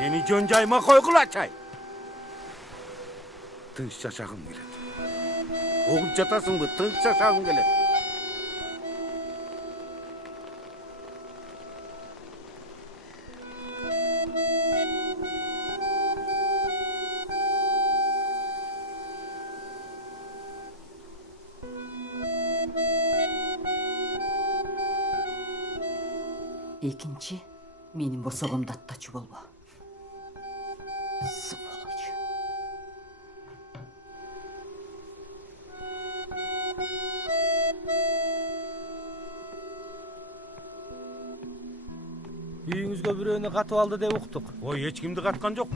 Meni jön jayıma koygula çay. Tınç yaşagım geledi. Oğup jatasın mı? Tınç yaşagım geledi. Экинчи менин босогомду аттачу болбо. Сволочь. Үйүңүзгө бирөөнү катып алды деп уктук. Ой, эч кимди каткан жок.